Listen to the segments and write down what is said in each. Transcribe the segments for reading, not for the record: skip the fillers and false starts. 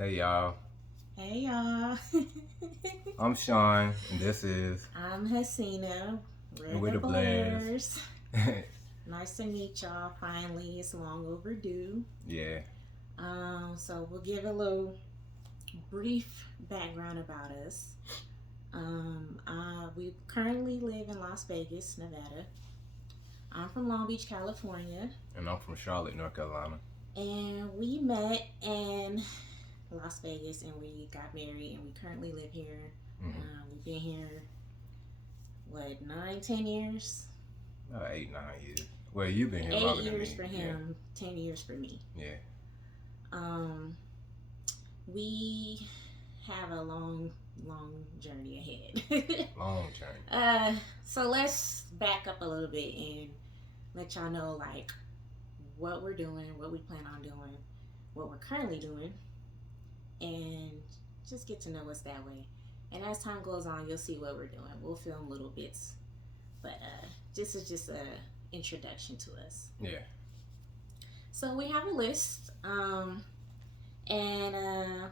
Hey y'all, Hey y'all. I'm Sean, and this is I'm Hasina. and We're we're the the Blairs. Blairs. Nice to meet y'all. Finally, it's long overdue. Yeah, So we'll give a little brief background about us. We currently live in Las Vegas, Nevada. I'm from Long Beach, California, and I'm from Charlotte, North Carolina. and we met in Las Vegas, and we got married, and we currently live here. Mm-hmm. We've been here what 9, 10 years. About 8, 9 years. Well, you've been here Eight longer than years me. for him, 10 years for me. Yeah, Um, we have a long journey ahead. yeah. Long journey. So let's back up a little bit and let y'all know like what we're doing, what we plan on doing, what we're currently doing, and just get to know us that way. And as time goes on, you'll see what we're doing. We'll film little bits, but this is just a introduction to us. Yeah. So we have a list, and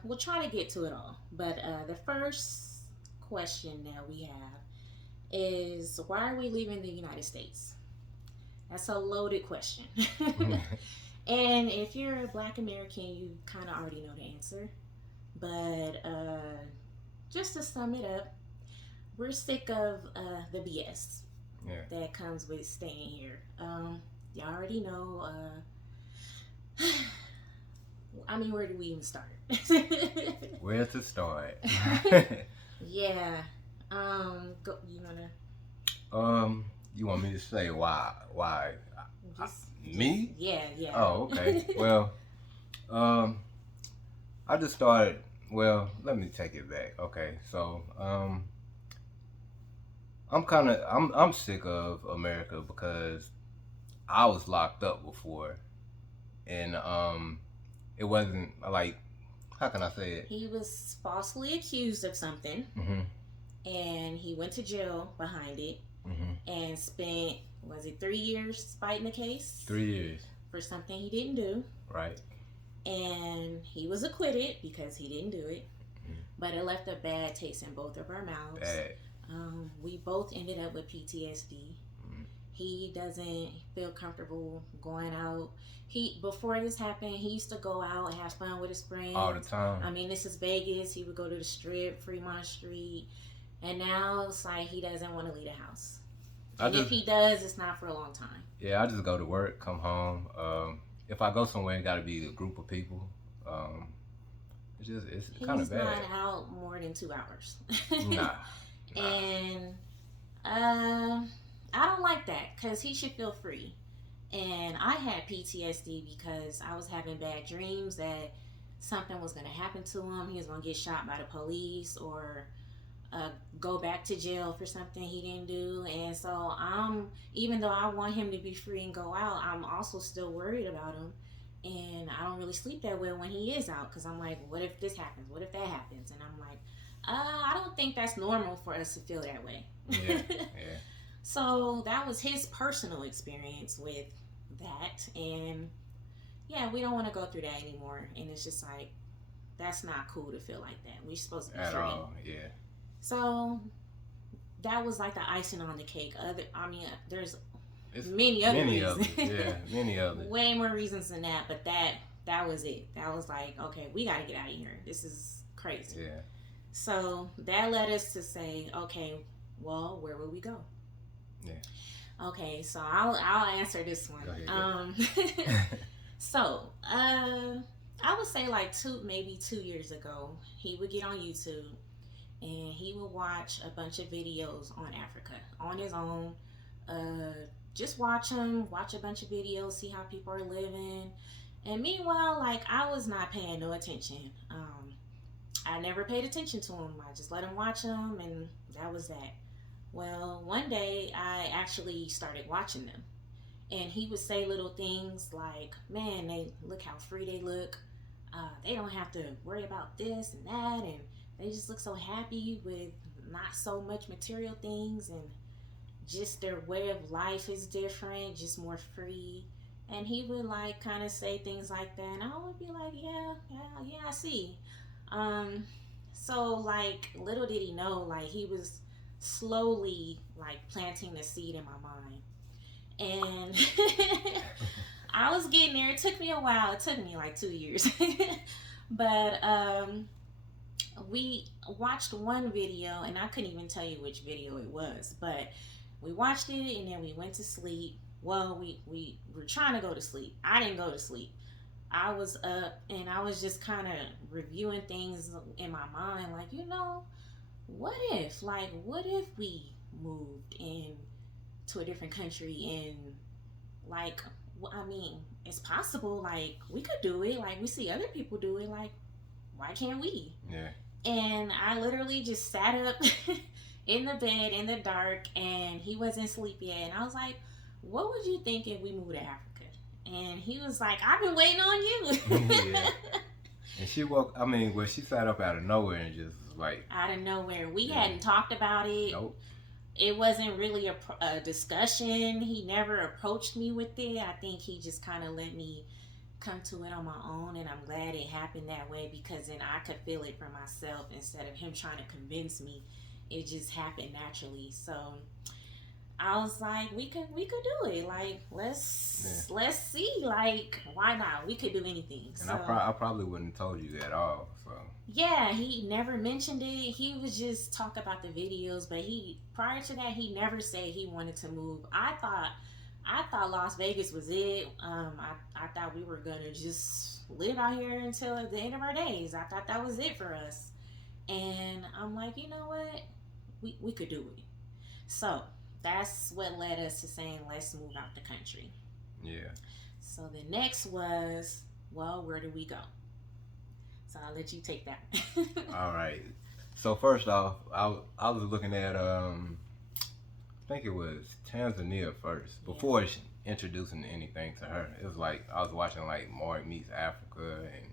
we'll try to get to it all. But the first question that we have is why are we leaving the United States? That's a loaded question. And if you're a Black American, you kind of already know the answer. But just to sum it up, we're sick of the BS Yeah. that comes with staying here. You already know. I mean, where do we even start? Where to start? Yeah. You wanna You want me to say why? Why? just Me? Yeah, yeah. Oh, okay. Well, I just started. Well, let me take it back. Okay, so I'm sick of America because I was locked up before, and it wasn't like, how can I say it? He was falsely accused of something, Mm-hmm. and he went to jail behind it, Mm-hmm. and spent was it 3 years fighting the case 3 years, for something he didn't do, right? and he was acquitted because he didn't do it, Mm-hmm. but it left a bad taste in both of our mouths. Bad. We both ended up with PTSD. Mm-hmm. He doesn't feel comfortable going out. He before this happened, he used to go out and have fun with his friends All the time. I mean, this is Vegas. He would go to the Strip, Fremont Street, and now it's like he doesn't want to leave the house. And if he does, it's not for a long time. Yeah, I just go to work, come home. If I go somewhere, it got to be a group of people. It's kind of He's bad. not out more than 2 hours. Nah. And I don't like that because he should feel free. And I had PTSD because I was having bad dreams that something was going to happen to him. He was going to get shot by the police or go back to jail for something he didn't do. And so even though I want him to be free and go out, I'm also still worried about him. And I don't really sleep that well when he is out because I'm like, what if this happens? What if that happens? And I'm like, I don't think that's normal for us to feel that way. Yeah, yeah. So that was his personal experience with that. And yeah, we don't want to go through that anymore. And it's just like, that's not cool to feel like that. We're supposed to be At free. all, yeah. So that was like the icing on the cake. There's It's many other reasons. Yeah, many others. Way more reasons than that, but that was it. That was like, okay, we got to get out of here. This is crazy. Yeah. So that led us to say, okay, well, where will we go? Yeah. Okay, so I'll answer this one. Go ahead. So I would say like 2 years ago, he would get on YouTube and he would watch a bunch of videos on Africa on his own. Just watch a bunch of videos, see how people are living. And meanwhile, like I was not paying no attention. I never paid attention to him. I just let him watch them, and that was that. Well, one day I actually started watching them, and he would say little things like, "Man, they look how free they look. They don't have to worry about this and that, and they just look so happy with not so much material things, and just their way of life is different, just more free." And he would like kind of say things like that, and I would be like, yeah, yeah, yeah, I see. Um, so like little did he know, like he was slowly like planting the seed in my mind, and I was getting there. It took me a while. It took me like 2 years, but we watched one video, and I couldn't even tell you which video it was, but we watched it and then we went to sleep. Well, we were trying to go to sleep. I didn't go to sleep. I was up and I was just kind of reviewing things in my mind, like, what if? Like, what if we moved in to a different country and, like, I mean, it's possible. Like, we could do it. Like, we see other people do it. Like, why can't we? Yeah. And I literally just sat up in the bed in the dark, and he wasn't asleep yet. And I was like, what would you think if we moved to Africa? And he was like, I've been waiting on you. Yeah. And she woke, I mean, well, she sat up out of nowhere and just like. Out of nowhere. We Yeah. hadn't talked about it. Nope. It wasn't really a discussion. He never approached me with it. I think he just kind of let me come to it on my own, and I'm glad it happened that way, because then I could feel it for myself instead of him trying to convince me. It just happened naturally. So I was like, we could do it. Like, let's see. Like, why not? We could do anything. And I probably wouldn't have told you at all. So yeah, he never mentioned it. He would just talk about the videos, but prior to that, he never said he wanted to move. I thought Las Vegas was it. I thought we were gonna just live out here until the end of our days. I thought that was it for us. And I'm like, you know what? We could do it. So that's what led us to saying, let's move out the country. yeah. So the next was, well, where do we go? So I'll let you take that. All right. So first off, I was looking at I think it was Tanzania first before introducing anything to her. It was like I was watching like Mark Meets Africa and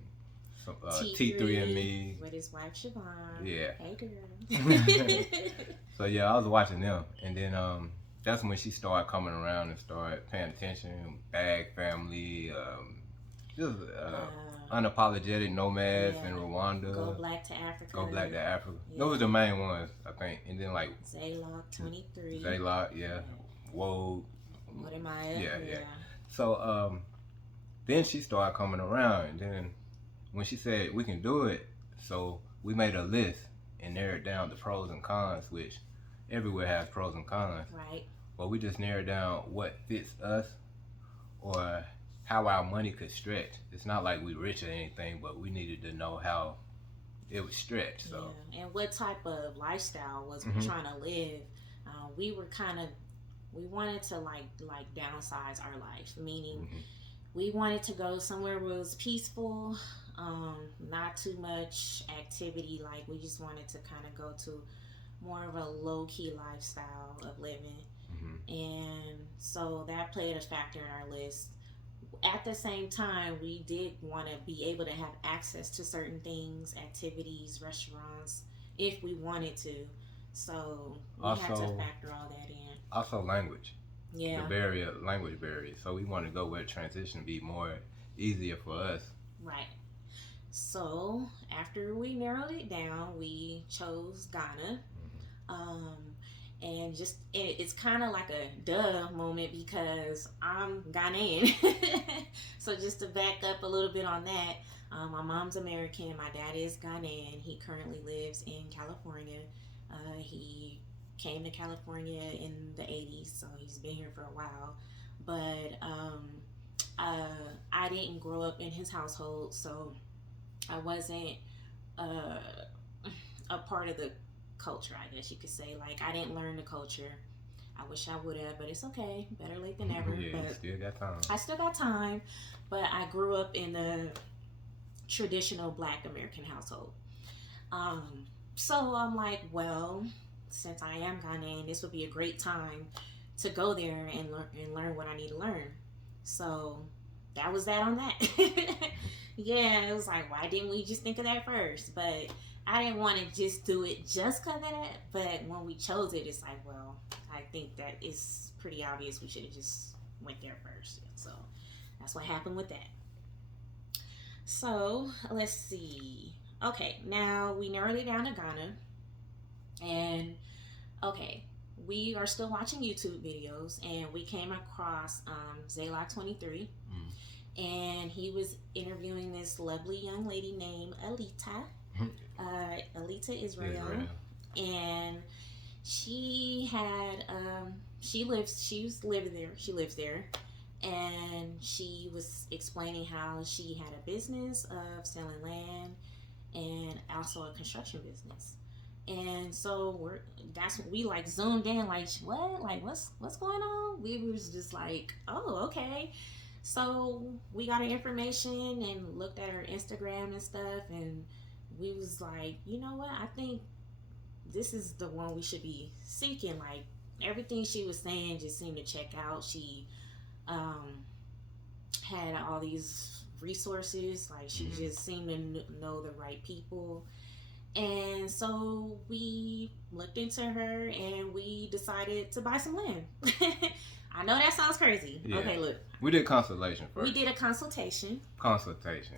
some T3 with his wife Siobhan. Yeah. Hey girl. So yeah, I was watching them, and then that's when she started coming around and started paying attention. Bag family, just unapologetic nomads in Rwanda. Go Black to Africa. Go Black to Africa. Yeah. Those were the main ones, I think. And then like Zaylock 23. Zaylock, yeah. Whoa. What am I? Yeah. So then she started coming around, and then when she said we can do it, so we made a list and narrowed down the pros and cons, which everywhere has pros and cons. Right. But we just narrowed down what fits us or how our money could stretch. It's not like we rich or anything, but we needed to know how it would stretch. So and what type of lifestyle was we trying to live? We wanted to like downsize our life, meaning we wanted to go somewhere where it was peaceful, not too much activity. Like, we just wanted to kind of go to more of a low-key lifestyle of living. And so that played a factor in our list. At the same time, we did want to be able to have access to certain things, activities, restaurants, if we wanted to. So we had to factor all that in. Also language. Yeah. The language barrier. So we want to go where transition be more easier for us. Right. So after we narrowed it down, we chose Ghana. And just it's kind of like a duh moment because I'm Ghanaian. So just to back up a little bit on that, my mom's American, my dad is Ghanaian. He currently lives in California. He came to California in the 80s, so he's been here for a while. But I didn't grow up in his household, so I wasn't a part of the culture, I guess you could say. Like, I didn't learn the culture. I wish I would have, but it's okay. Better late than never. Yeah, but still got time. I still got time, but I grew up in the traditional Black American household. So I'm like, well, since I am Ghanaian, this would be a great time to go there and learn what I need to learn. So that was that on that. Yeah, it was like, why didn't we just think of that first? But I didn't want to just do it just because of that. But when we chose it, it's like, well, I think that it's pretty obvious we should have just went there first. So That's what happened with that. So let's see. Okay, now we narrowed it down to Ghana, and okay, we are still watching YouTube videos, and we came across Zayla 23, and he was interviewing this lovely young lady named Alita. Alita Israel. And she had she lives there, and she was explaining how she had a business of selling land and also a construction business. And so that's when we like zoomed in, like, what, like what's going on. We was just like, oh, okay. So we got her information and looked at her Instagram and stuff, and we was like, you know what, I think this is the one we should be seeking. Like, everything she was saying just seemed to check out. She had all these resources. Like, she just seemed to know the right people. And so we looked into her, and we decided to buy some land. I know that sounds crazy. Yeah. Okay, look. We did consultation first. We did a consultation. Consultation.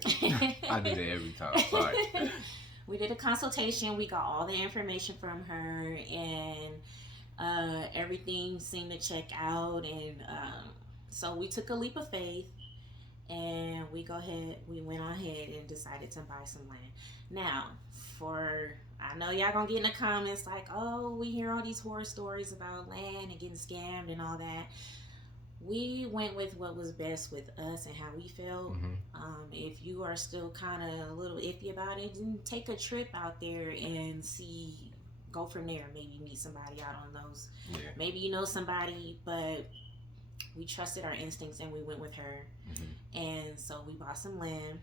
I do that every time. Sorry. We did a consultation. We got all the information from her, and everything seemed to check out. And so we took a leap of faith, and we went ahead and decided to buy some land. Now, I know y'all gonna get in the comments like, oh, we hear all these horror stories about land and getting scammed and all that. We went with what was best with us and how we felt. If you are still kind of a little iffy about it, then take a trip out there and go from there. Maybe meet somebody out on those. Yeah. Maybe you know somebody, but we trusted our instincts and we went with her. And so we bought some land,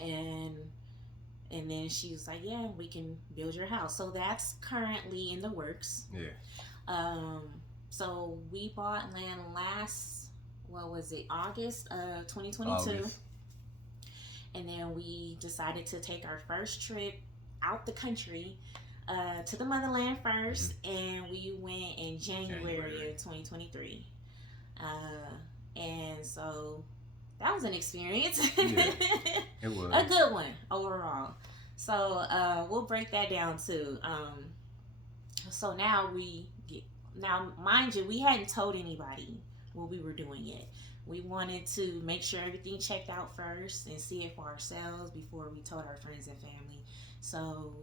and then she was like, yeah, we can build your house. So that's currently in the works. Yeah. So we bought land August of 2022. August. And then we decided to take our first trip out the country to the motherland first. And we went in January of 2023. And so that was an experience. Yeah, it was. A good one overall. So we'll break that down too. So now mind you, we hadn't told anybody what we were doing yet. We wanted to make sure everything checked out first and see it for ourselves before we told our friends and family. So,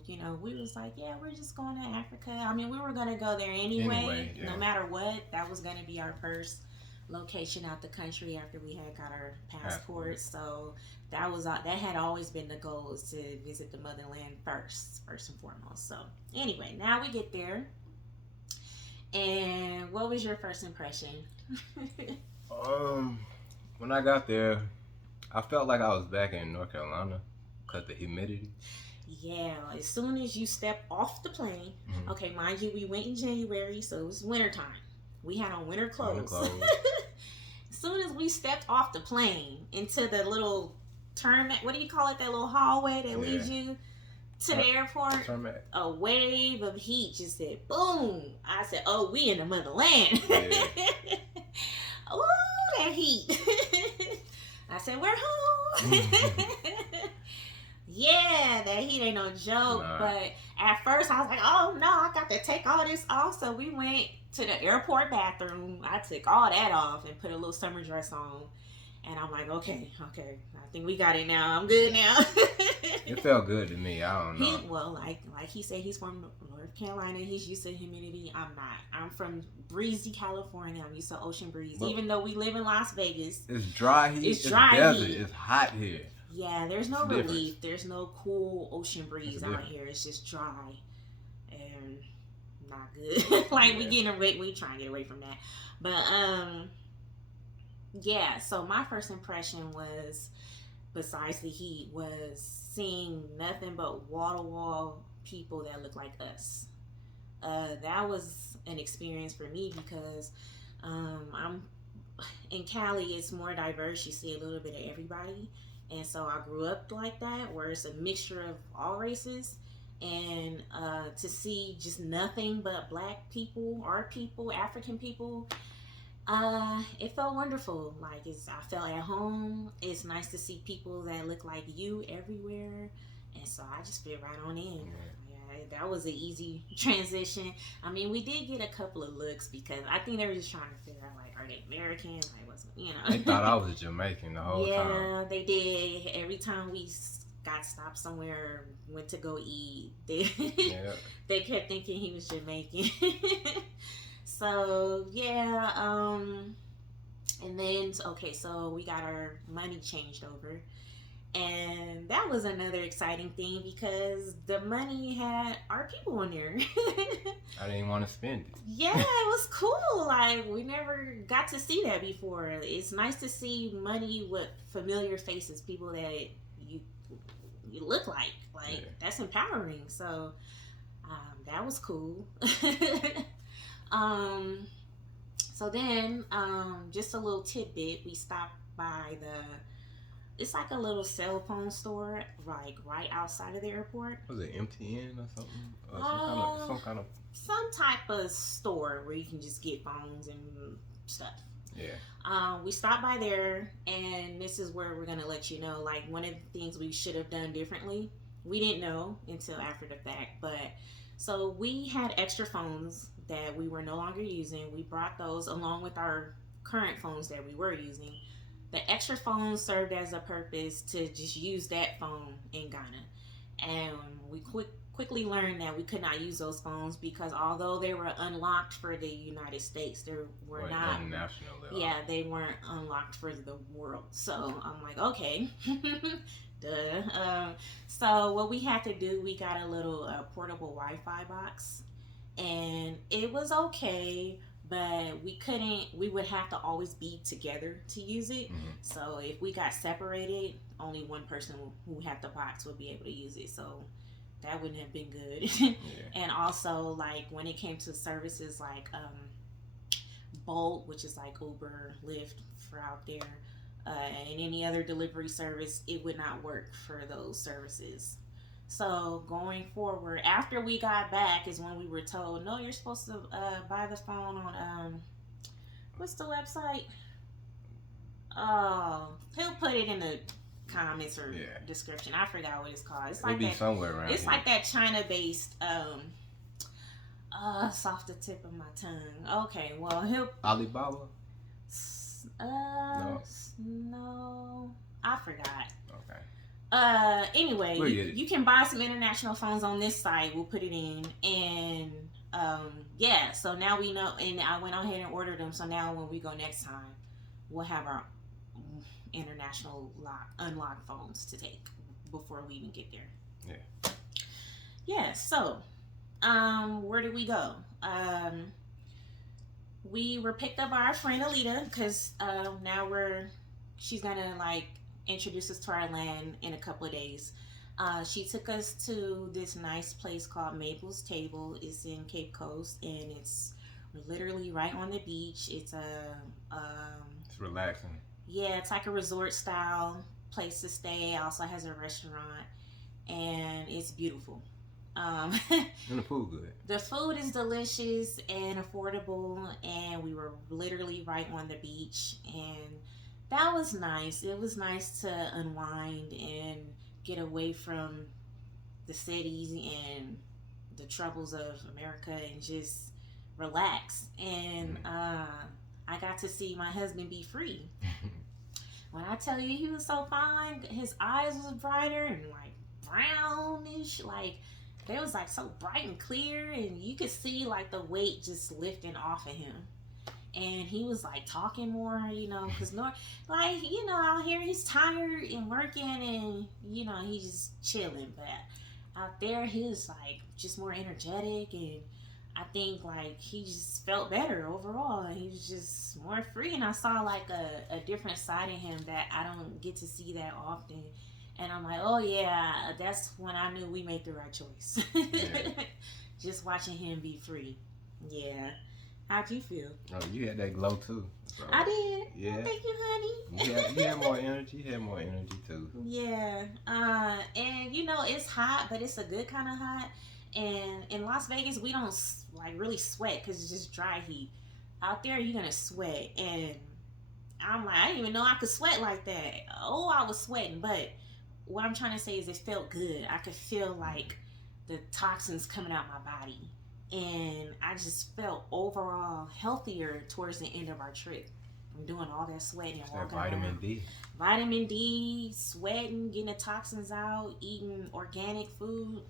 we was like, yeah, we're just going to Africa. I mean, we were going to go there anyway, yeah. No matter what. That was going to be our first location out the country after we had got our passports. So that had always been the goal, is to visit the motherland first and foremost. So anyway, now we get there. And what was your first impression? When I got there, I felt like I was back in North Carolina because the humidity. Yeah, as soon as you step off the plane, okay, mind you, we went in January, so it was wintertime. We had on winter clothes. As soon as we stepped off the plane into the little what do you call it, that little hallway that leads you to the airport, a wave of heat just said, boom. I said, oh, we in the motherland. Yeah. Oh, that heat. I said, we're home. Yeah, that heat ain't no joke. Nah. But at first I was like, oh no, I got to take all this off. So we went to the airport bathroom. I took all that off and put a little summer dress on. And I'm like, okay, I think we got it now. I'm good now. It felt good to me. I don't know. Like he said, he's from North Carolina. He's used to humidity. I'm not. I'm from breezy California. I'm used to ocean breeze. But even though we live in Las Vegas, it's dry heat. It's dry desert. Heat. It's hot here. Yeah, there's no relief. There's no cool ocean breeze out here. It's just dry and not good. We trying to get away from that. But yeah, so my first impression was, besides the heat, was seeing nothing but wall-to-wall people that look like us. That was an experience for me because I'm in Cali. It's more diverse. You see a little bit of everybody. And so I grew up like that, where it's a mixture of all races. And to see just nothing but black people, our people, African people, It felt wonderful. Like I felt at home. It's nice to see people that look like you everywhere, and so I just fit right on in. Yeah. Yeah, that was an easy transition. I mean, we did get a couple of looks because I think they were just trying to figure out like, are they American? Like, what's They thought I was Jamaican the whole time. Yeah, they did. Every time we got stopped somewhere, went to go eat, Yeah. they kept thinking he was Jamaican. So yeah, and then okay, so we got our money changed over, and that was another exciting thing because the money had our people on there. I didn't want to spend it. Yeah, it was cool. Like we never got to see that before. It's nice to see money with familiar faces, people that you you look like. Like Yeah. that's empowering. So that was cool. So then, just a little tidbit. We stopped by it's like a little cell phone store, like right outside of the airport. Was it MTN or something? Or some kind of. Some type of store where you can just get phones and stuff. Yeah. We stopped by there, and this is where we're gonna let you know. Like one of the things we should have done differently, we didn't know until after the fact. But so we had extra phones that we were no longer using. We brought those along with our current phones that we were using. The extra phones served as a purpose to just use that phone in Ghana, and we quickly learned that we could not use those phones because although they were unlocked for the United States, they were not international. Yeah, they weren't unlocked for the world. So I'm like, okay, duh. So what we had to do, we got a little portable Wi-Fi box, and it was okay, but we would have to always be together to use it. Mm-hmm. So if we got separated, only one person who had the box would be able to use it. So that wouldn't have been good. Yeah. And also, like when it came to services like Bolt, which is like Uber, Lyft for out there, and any other delivery service, it would not work for those services. So going forward, after we got back, is when we were told, no, you're supposed to buy the phone on what's the website? Oh, he'll put it in the comments or description. I forgot what it's called. It's like that, somewhere around. It's here. Like that China-based. It's off the tip of my tongue. Okay, well he'll Alibaba. No, I forgot. Okay. Anyway, you can buy some international phones on this site. We'll put it in, and yeah. So now we know, and I went ahead and ordered them. So now when we go next time, we'll have our international unlocked phones to take before we even get there. Yeah. Yeah. So, where did we go? We were picked up by our friend Alita because now she's gonna like introduce us to our land in a couple of days. She took us to this nice place called Maple's Table. It's in Cape Coast, and it's literally right on the beach. It's it's relaxing. Yeah, it's like a resort style place to stay. It also has a restaurant, and it's beautiful. And the food good. The food is delicious and affordable, and we were literally right on the beach, and that was nice. It was nice to unwind and get away from the cities and the troubles of America and just relax. And I got to see my husband be free. When I tell you he was so fine, his eyes was brighter and like brownish, like they was like so bright and clear, and you could see like the weight just lifting off of him. And he was like talking more, because like, out here he's tired and working, and he's just chilling. But out there he was like just more energetic, and I think like he just felt better overall. He was just more free, and I saw like a different side of him that I don't get to see that often. And I'm like, oh yeah, that's when I knew we made the right choice. Yeah. Just watching him be free. Yeah. How'd you feel? Oh, you had that glow too. So, I did. Yeah. Oh, thank you, honey. You had more energy. You had more energy too. Yeah. And it's hot, but it's a good kind of hot. And in Las Vegas, we don't like really sweat because it's just dry heat. out there you're gonna sweat, and I'm like, I didn't even know I could sweat like that. Oh, I was sweating, but what I'm trying to say is it felt good. I could feel like the toxins coming out my body, and I just felt overall healthier towards the end of our trip. I'm doing all that sweating and It's that walking vitamin around. D. Vitamin D, sweating, getting the toxins out, eating organic food,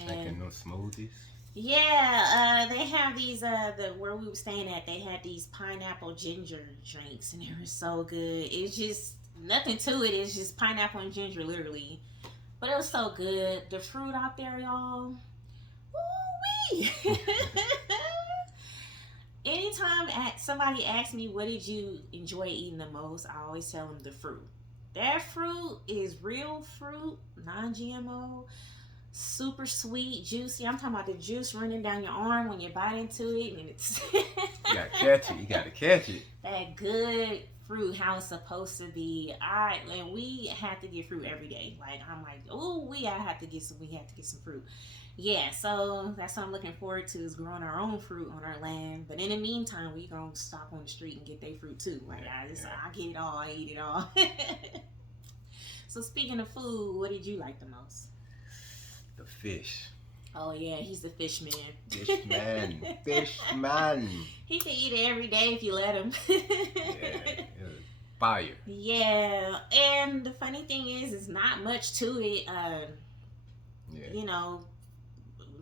and Making those smoothies. yeah, they have these. The where we were staying at, they had these pineapple ginger drinks, and they were so good. It's just nothing to it. It's just pineapple and ginger, literally. But it was so good. The fruit out there, y'all. Ooh-wee. Anytime somebody asks me what did you enjoy eating the most, I always tell them the fruit. That fruit is real fruit, non-GMO, super sweet, juicy. I'm talking about the juice running down your arm when you bite into it, and it's You gotta catch it. You gotta catch it. that good fruit how it's supposed to be. And we have to get fruit every day. Like I'm like, oh, we have to get some. We have to get some fruit. Yeah, so that's what I'm looking forward to is growing our own fruit on our land. But in the meantime, we gonna stop on the street and get their fruit too. Like I get it all, I eat it all. So speaking of food, what did you like the most? The fish. Oh yeah, he's the fish man. Fish man. Fish man. He can eat it every day if you let him. Yeah, it was fire. Yeah, and the funny thing is, it's not much to it. Yeah. You know,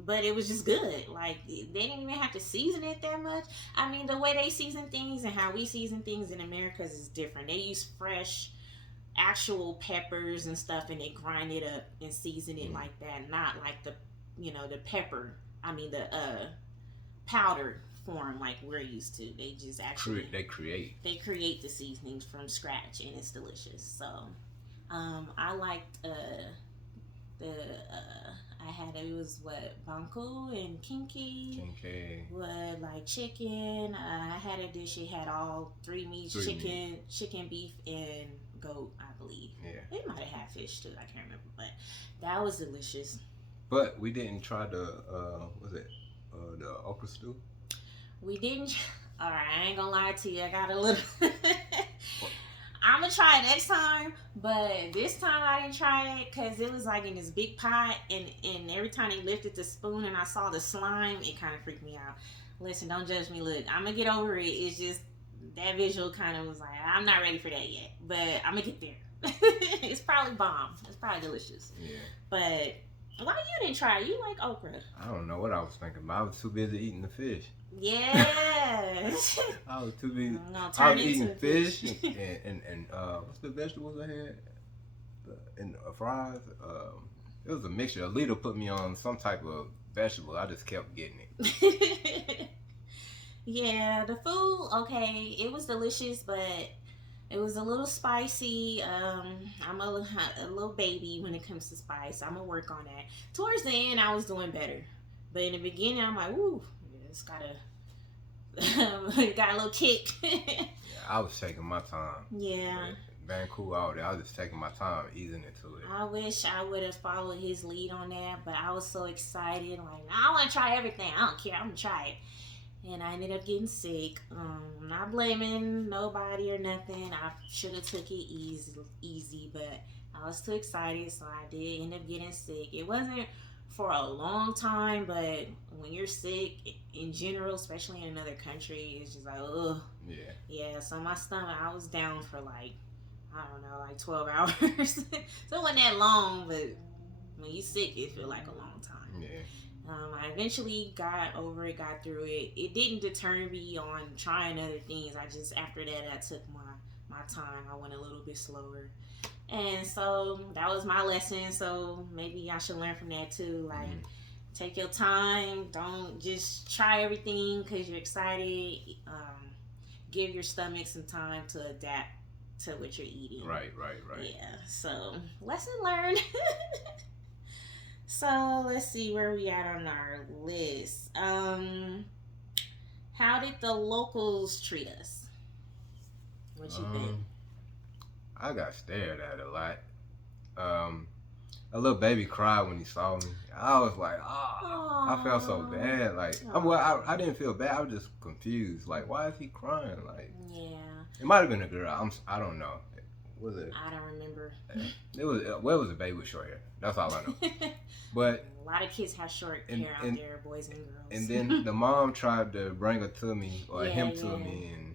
but it was just good. Like they didn't even have to season it that much. I mean, the way they season things and how we season things in America is different. They use fresh, actual peppers and stuff, and they grind it up and season it like that. Not like the pepper. I mean the powdered form like we're used to. They just actually They create the seasonings from scratch, and it's delicious. So I liked the I had it was what banku and kinky. What like chicken. I had a dish. It had all three meats: chicken, beef, and goat. I believe. Yeah. It might have had fish too. I can't remember, but that was delicious. But we didn't try the the okra stew. We didn't. All right, I ain't gonna lie to you. I got a little. I'm gonna try it next time, but this time I didn't try it because it was like in this big pot, and every time they lifted the spoon and I saw the slime, it kind of freaked me out. Listen, don't judge me. Look, I'm gonna get over it. It's just that visual kind of was like, I'm not ready for that yet, but I'm gonna get there. It's probably bomb. It's probably delicious. Yeah. But why you didn't try it? You like okra? I don't know what I was thinking about. I was too busy eating the fish. Yeah. I was too busy. No, I was eating fish and what's the vegetables I had? And fries. It was a mixture. Alita put me on some type of vegetable. I just kept getting it. Yeah, the food, okay, it was delicious, but it was a little spicy. I'm a little baby when it comes to spice. I'm gonna work on that. Towards the end, I was doing better, but in the beginning, I'm like, ooh, it's got a little kick. Yeah, I was taking my time. Yeah. Vancouver, all that. I was just taking my time, easing into it. I wish I would have followed his lead on that, but I was so excited. Like, I want to try everything. I don't care. I'm gonna try it. And I ended up getting sick. I'm not blaming nobody or nothing. I should have took it easy, but I was too excited, so I did end up getting sick. It wasn't for a long time, but when you're sick in general, especially in another country, it's just like, ugh. Yeah. Yeah, so my stomach, I was down for like, I don't know, like 12 hours. So it wasn't that long, but when you sick, it feel like a long time. Yeah. I eventually got over it, got through it. It didn't deter me on trying other things. I just, after that, I took my time. I went a little bit slower. And so that was my lesson. So maybe I should learn from that too. Like, take your time. Don't just try everything because you're excited. Give your stomach some time to adapt to what you're eating. Right. Yeah. So, lesson learned. So let's see where we at on our list. How did the locals treat us? What you think? I got stared at a lot. a little baby cried when he saw me. I was like, I felt so bad. Like, I didn't feel bad. I was just confused. Like, why is he crying? Like, Yeah. It might have been a girl. I don't know. Was it? I don't remember. It was a baby with short hair. That's all I know. But a lot of kids have short hair out there, boys and girls. And then the mom tried to bring her to me or him to me, and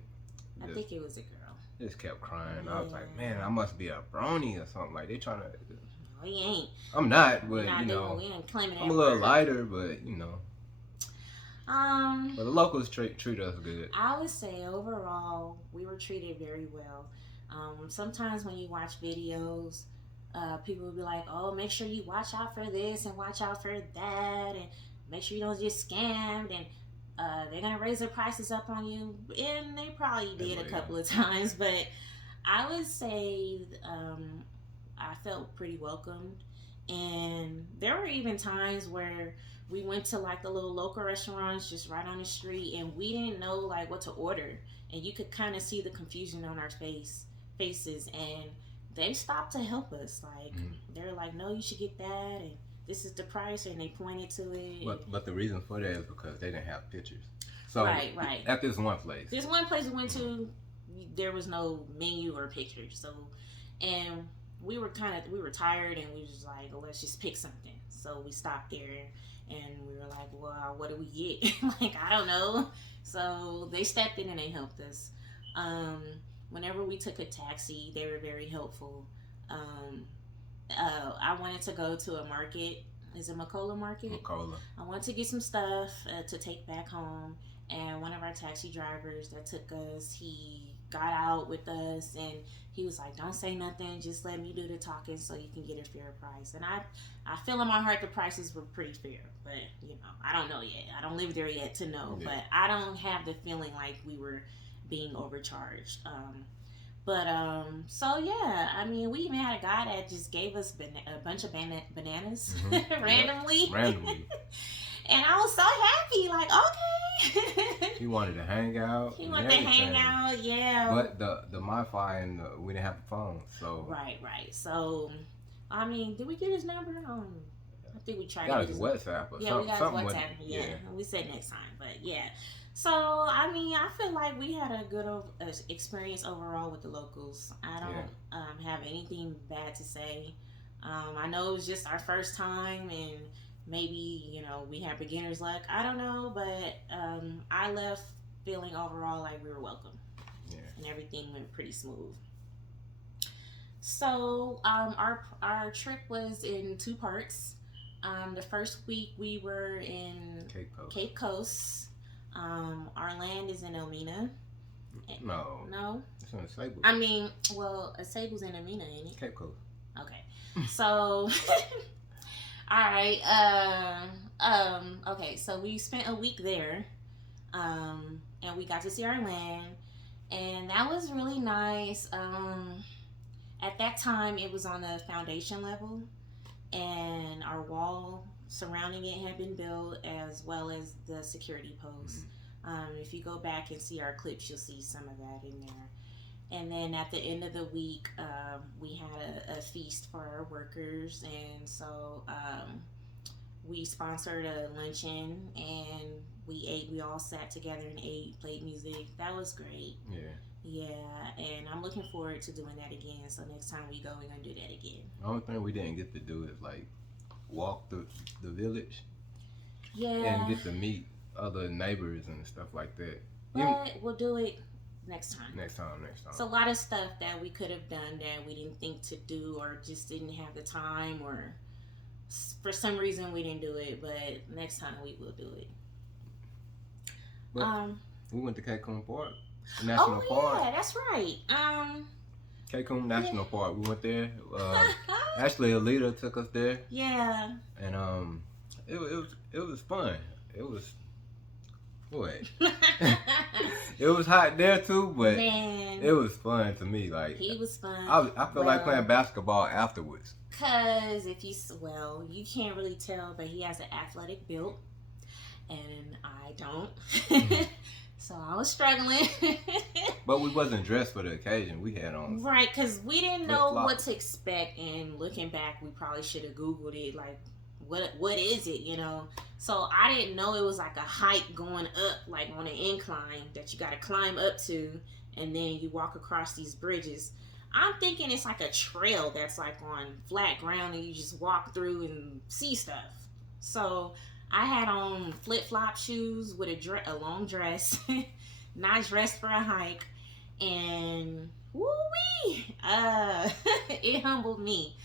I think it was a girl. Just kept crying. Yeah. I was like, man, I must be a brony or something. Like they trying to. No, he ain't. I'm not, but not you know, we ain't claiming I'm a little lighter, but you know. But the locals treat us good. I would say overall we were treated very well. Sometimes when you watch videos, people will be like, "Oh, make sure you watch out for this and watch out for that, and make sure you don't get scammed." And they're gonna raise their prices up on you, and they probably did a couple of times. But I would say I felt pretty welcomed, and there were even times where we went to like the little local restaurants just right on the street, and we didn't know like what to order, and you could kind of see the confusion on our faces, and they stopped to help us. Like they're like, "No, you should get that," and this is the price, and they pointed to it. But the reason for that is because they didn't have pictures. So right. At this one place we went to, there was no menu or pictures. So, and we were tired, and we was just like, let's just pick something. So we stopped there, and we were like, well, what do we get? Like, I don't know. So they stepped in and they helped us. Whenever we took a taxi, they were very helpful. I wanted to go to a market. Is it Makola Market? Makola. I wanted to get some stuff to take back home. And one of our taxi drivers that took us, he got out with us, and he was like, "Don't say nothing, just let me do the talking so you can get a fair price." And I feel in my heart the prices were pretty fair, but you know, I don't know yet. I don't live there yet to know, but I don't have the feeling like we were being overcharged. So yeah, I mean, we even had a guy that just gave us a bunch of bananas randomly. And I was so happy, like, okay. He wanted to hang out. He wanted to hang out, yeah. But the Wi-Fi and we didn't have the phone, so. Right. So, I mean, did we get his number? I think we tried. Got his WhatsApp or yeah, we got his WhatsApp. Yeah, we said next time, but yeah. So, I mean, I feel like we had a good experience overall with the locals. I don't have anything bad to say. I know it was just our first time, and maybe, you know, we had beginner's luck. I don't know, but I left feeling overall like we were welcome. Yeah. And everything went pretty smooth. So our trip was in 2 parts. The first week we were in Cape Coast. Our land is in Elmina. No. It's in Sable. I mean, well, Sable's in Elmina, ain't it? Cape Coast. Okay. So... All right. Okay. So we spent a week there, and we got to see our land, and that was really nice. At that time, it was on the foundation level, and our wall surrounding it had been built, as well as the security post. If you go back and see our clips, you'll see some of that in there. And then at the end of the week, we had a feast for our workers, and so we sponsored a luncheon, and we ate. We all sat together and ate, played music. That was great. Yeah, and I'm looking forward to doing that again. So next time we go, we're gonna do that again. The only thing we didn't get to do is like walk the village. Yeah. And get to meet other neighbors and stuff like that. But we'll do it next time. Next time. It's a lot of stuff that we could have done that we didn't think to do, or just didn't have the time, or for some reason we didn't do it. But next time we will do it. But we went to Cancun Park, National Park. Yeah, that's right. Cancun National Park. We went there. Actually, Alita took us there. Yeah. And it was fun. It was. What? It was hot there too, but man, it was fun to me. Like, he was fun. I felt like playing basketball afterwards. Cause if you can't really tell, but he has an athletic build, and I don't. So I was struggling. But we wasn't dressed for the occasion. We had on Right, because we didn't know flip-flops. what to expect, and looking back, we probably should have Googled it, like, what is it, you know? So I didn't know it was like a hike going up, like on an incline that you got to climb up to, and then you walk across these bridges. I'm thinking it's like a trail that's like on flat ground, and you just walk through and see stuff. So I had on flip flop shoes with a long dress, not dressed for a hike, and woo wee, it humbled me.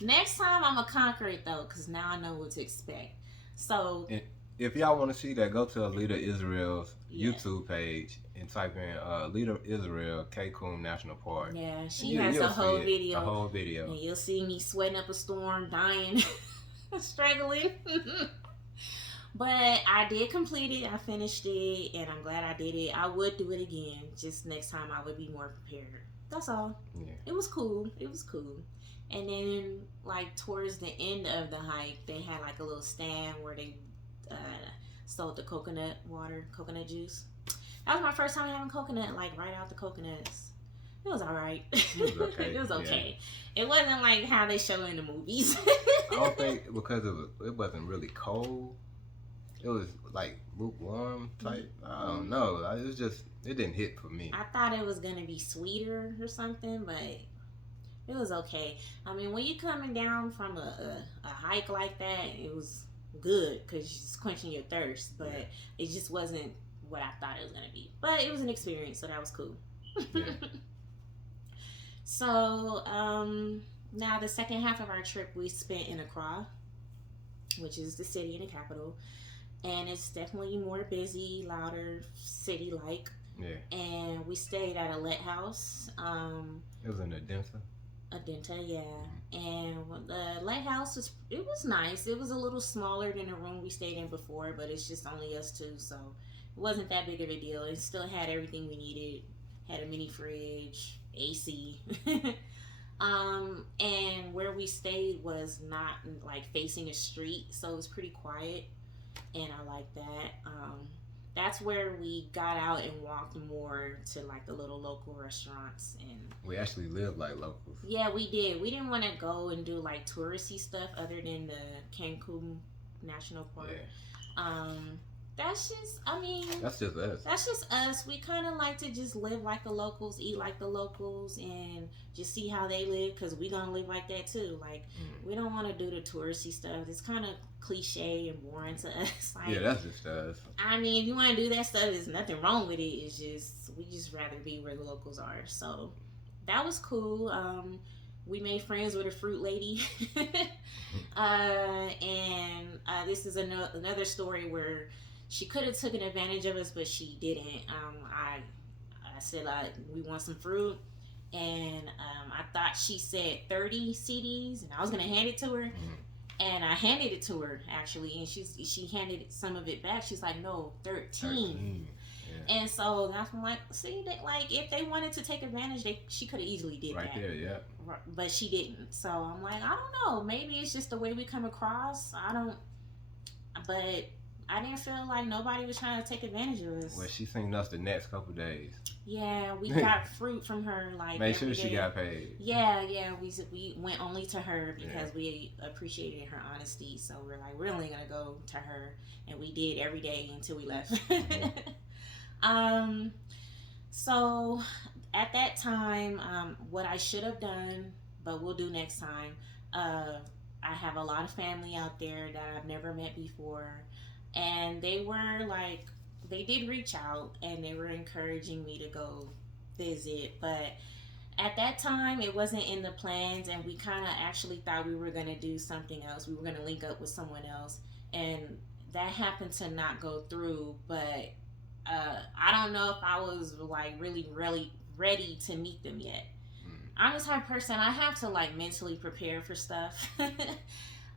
Next time I'm gonna conquer it though, cause now I know what to expect. So And if y'all want to see that, go to Alita Israel's Yeah. YouTube page and type in Alita Israel Cancun National Park. yeah, And she has a whole video, A whole video. and you'll see me sweating up a storm, dying, struggling. But I did complete it. I finished it, and I'm glad I did it. I would do it again. Just next time, I would be more prepared. That's all. Yeah. It was cool. It was cool. And then, like, towards the end of the hike, they had, like, a little stand where they sold the coconut water, coconut juice. That was my first time having coconut, like, right out the coconuts. It was all right. It was okay. It was okay. It wasn't like how they show in the movies. I don't think because it wasn't really cold. It was like lukewarm type. I don't know. It was just it didn't hit for me. I thought it was gonna be sweeter or something, but it was okay. I mean, when you're coming down from a hike like that, it was good because you're just quenching your thirst. But Yeah. it just wasn't what I thought it was gonna be. But it was an experience, so that was cool. Yeah. So now the second half of our trip we spent in Accra, which is the city and the capital, and it's definitely more busy, louder, city-like. Yeah. And we stayed at a let house. It was in Adenta. Adenta, yeah. And the lighthouse was nice. It was a little smaller than the room we stayed in before, but it's just only us two, so it wasn't that big of a deal. It still had everything we needed. Had a mini fridge, AC. And where we stayed was not like facing a street, so it was pretty quiet, and I like that. That's where we got out and walked more to like the little local restaurants, and We actually lived like locals. yeah, we did. We didn't want to go and do like touristy stuff other than the Cancun National Park. Yeah. That's just, I mean, That's just us. that's just us. We kind of like to just live like the locals, eat like the locals, and just see how they live, because we gonna live like that too. Like, we don't want to do the touristy stuff. It's kind of cliche and boring to us. Like, Yeah, that's just us. I mean, if you want to do that stuff, there's nothing wrong with it. It's just, we just rather be where the locals are. So that was cool. We made friends with a fruit lady. And this is another story where she could have taken advantage of us, but she didn't. I said, we want some fruit. And I thought she said 30 CDs, and I was going to hand it to her. And I handed it to her, actually, and she handed some of it back. She's like, no, 13. Yeah. And so that's when I'm like, see, that like if they wanted to take advantage, she could have easily did Right that. there, yeah. But she didn't. So I'm like, I don't know. Maybe it's just the way we come across. But I didn't feel like nobody was trying to take advantage of us. Well, she seen us the next couple days. Yeah, we got fruit from her like Make every sure she day. got paid. Yeah, we went only to her because we appreciated her honesty. So we're like, we're only gonna go to her, and we did every day until we left. So at that time, what I should have done, but we'll do next time. I have a lot of family out there that I've never met before, and they did reach out and they were encouraging me to go visit, but at that time it wasn't in the plans, and we kind of actually thought we were going to do something else. We were going to link up with someone else, and that happened to not go through. But I don't know if I was like really ready to meet them yet. I'm the type of person, I have to like mentally prepare for stuff.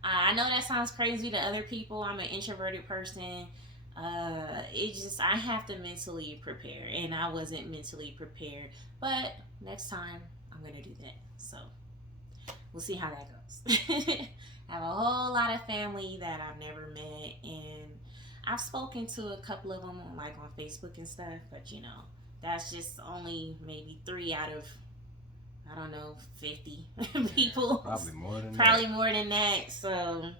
I know that sounds crazy to other people. I'm an introverted person. I have to mentally prepare, and I wasn't mentally prepared. But next time, I'm gonna do that. So we'll see how that goes. I have a whole lot of family that I've never met, and I've spoken to a couple of them on like on Facebook and stuff, but that's just only maybe 3 out of, I don't know, 50 people. Probably more than Probably that. more than that. So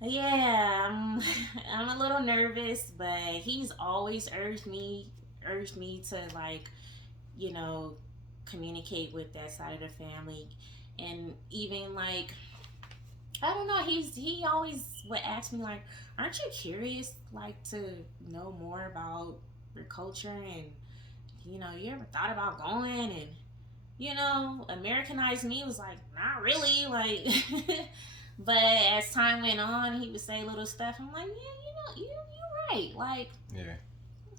yeah, I'm a little nervous, but he's always urged me to like, you know, communicate with that side of the family, and even like, I don't know, he always would ask me like, aren't you curious like to know more about your culture, and you ever thought about going and Americanized me? Was like, not really, like. But as time went on, he would say little stuff. I'm like, yeah, you're right. Like, Yeah,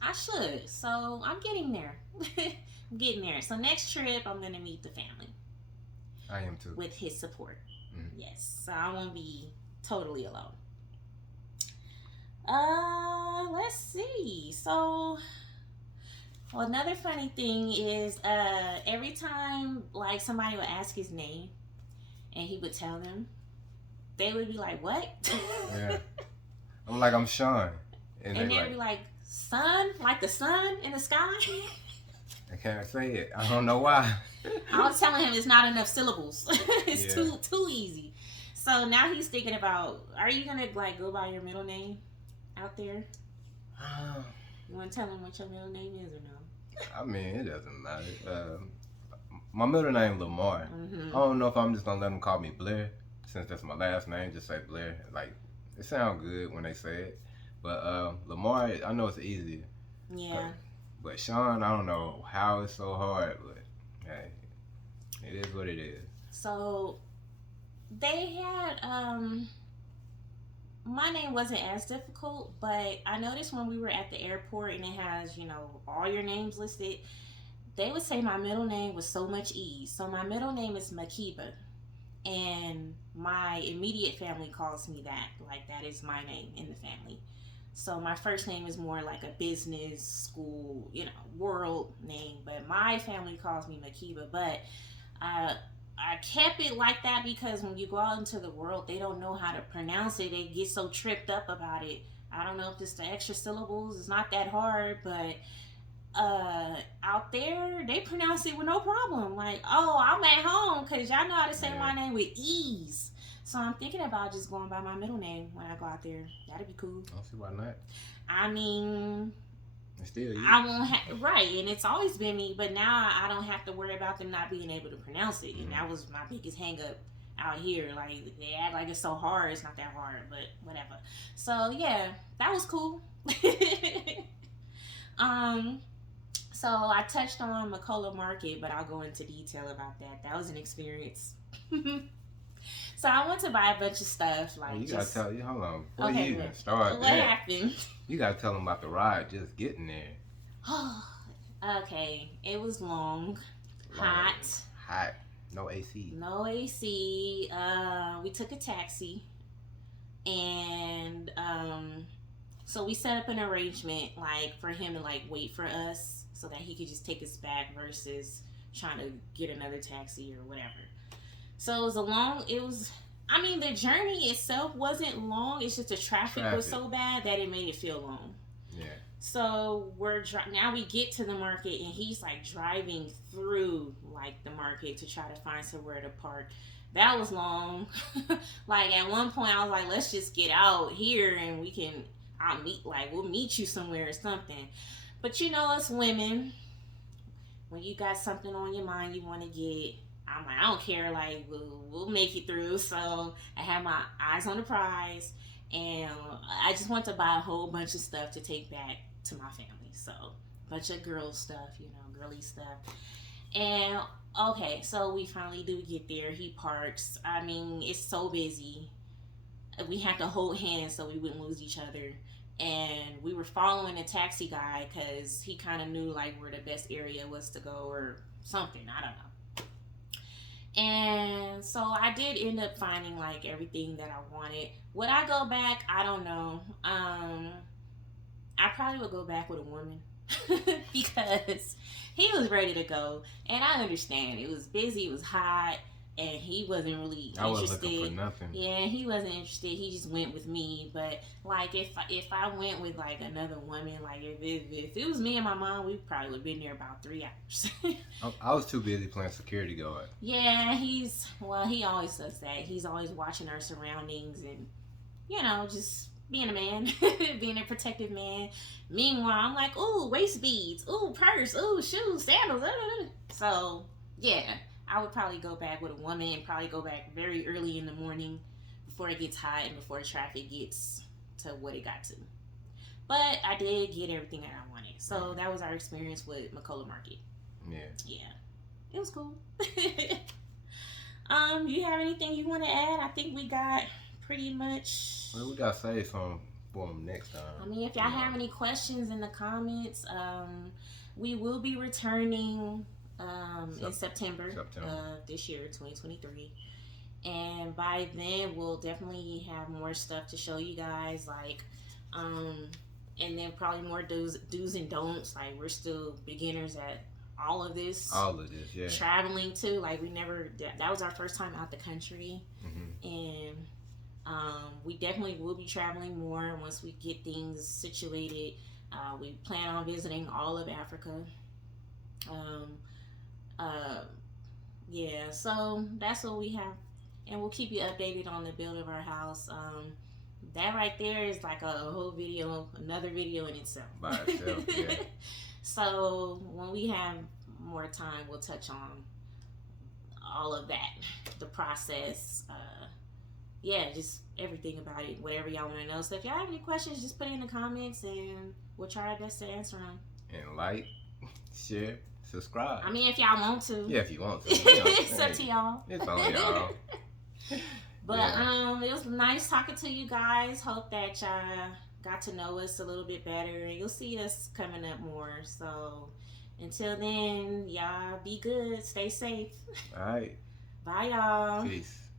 I should. So I'm getting there. I'm getting there. So next trip, I'm gonna meet the family I am too. with his support. Mm. Yes, so I won't be totally alone. Let's see. So another funny thing is, every time like somebody would ask his name, and he would tell them, they would be like, "What?" Yeah. I'm like, I'm Sean. And they'd like, be like, "Sun? Like the sun in the sky?" I can't say it. I don't know why. I was telling him it's not enough syllables. It's Yeah. too easy. So now he's thinking about, are you gonna like go by your middle name out there? You wanna tell him what your middle name is or no? I mean, it doesn't matter. My middle name Lamar. Mm-hmm. I don't know if I'm just gonna let them call me Blair, since that's my last name. Just say Blair. Like, it sounds good when they say it. But Lamar, I know it's easier. Yeah. But Sean, I don't know how it's so hard. But hey, it is what it is. So they had my name wasn't as difficult, but I noticed when we were at the airport and it has, all your names listed, they would say my middle name was so much ease. So my middle name is Makiba, and my immediate family calls me that. Like, that is my name in the family. So my first name is more like a business school, world name, but my family calls me Makiba. But I kept it like that because when you go out into the world, they don't know how to pronounce it. They get so tripped up about it. I don't know if it's the extra syllables. It's not that hard, but out there, they pronounce it with no problem. Like, oh, I'm at home, because y'all know how to say my name with ease. So I'm thinking about just going by my middle name when I go out there. That'd be cool. I don't see why not. I mean, It's still you. I won't right, and it's always been me, but now I don't have to worry about them not being able to pronounce it. And that was my biggest hang up out here. Like, they act like it's so hard. It's not that hard, but whatever. So yeah, that was cool. So I touched on McCullough Market, but I'll go into detail about that. That was an experience. So I went to buy a bunch of stuff. Like, you gotta tell you. Hold on. Before Okay, you even start what happened? You gotta tell them about the ride. Just getting there. Okay, it was long, hot. No AC. No AC. We took a taxi, and so we set up an arrangement like for him to like wait for us so that he could just take us back versus trying to get another taxi or whatever. So I mean, the journey itself wasn't long. It's just the traffic was so bad that it made it feel long. Yeah. So now we get to the market, and he's like driving through like the market to try to find somewhere to park. That was long. Like, at one point I was like, let's just get out here and we'll meet you somewhere or something. But us women, when you got something on your mind you want to get, I'm like, I don't care, like, we'll make it through. So I had my eyes on the prize, and I just want to buy a whole bunch of stuff to take back to my family. So a bunch of girl stuff, girly stuff. And okay, so we finally do get there. He parks. I mean, it's so busy. We had to hold hands so we wouldn't lose each other. And we were following a taxi guy because he kind of knew like where the best area was to go or something. I don't know. And so I did end up finding like everything that I wanted. Would I go back? I don't know. I probably would go back with a woman because he was ready to go, and I understand it was busy, it was hot. and he wasn't really I wasn't looking for interested. nothing. Yeah, he wasn't interested. He just went with me. But like, if I went with like another woman, like if it was me and my mom, we probably would have been there about 3 hours. I was too busy playing security guard. Yeah, he always does that. He's always watching our surroundings and, just being a man, being a protective man. Meanwhile, I'm like, ooh, waist beads, ooh, purse, ooh, shoes, sandals. So, yeah, I would probably go back with a woman and probably go back very early in the morning before it gets hot and before traffic gets to what it got to. But I did get everything that I wanted. So that was our experience with McCullough Market. Yeah. Yeah. It was cool. You have anything you want to add? I think we got pretty much. Well, we gotta save some for them next time. I mean, if y'all have any questions in the comments, we will be returning in September this year, 2023. And by then, we'll definitely have more stuff to show you guys, like, and then probably more do's and don'ts. Like, we're still beginners at all of this, yeah. Traveling too, like that was our first time out the country. And we definitely will be traveling more once we get things situated. We plan on visiting all of Africa. Yeah, so that's what we have, and we'll keep you updated on the build of our house. That right there is like a whole video, another video in itself. By itself, yeah. So when we have more time, we'll touch on all of that, the process, just everything about it, whatever y'all want to know. So if y'all have any questions, just put it in the comments, and we'll try our best to answer them. And like, share, subscribe. I mean, if y'all want to. Yeah, if you want to. It's up to y'all. It's on y'all. But it was nice talking to you guys. Hope that y'all got to know us a little bit better, and you'll see us coming up more. So until then, y'all be good, stay safe. All right. Bye, y'all. Peace.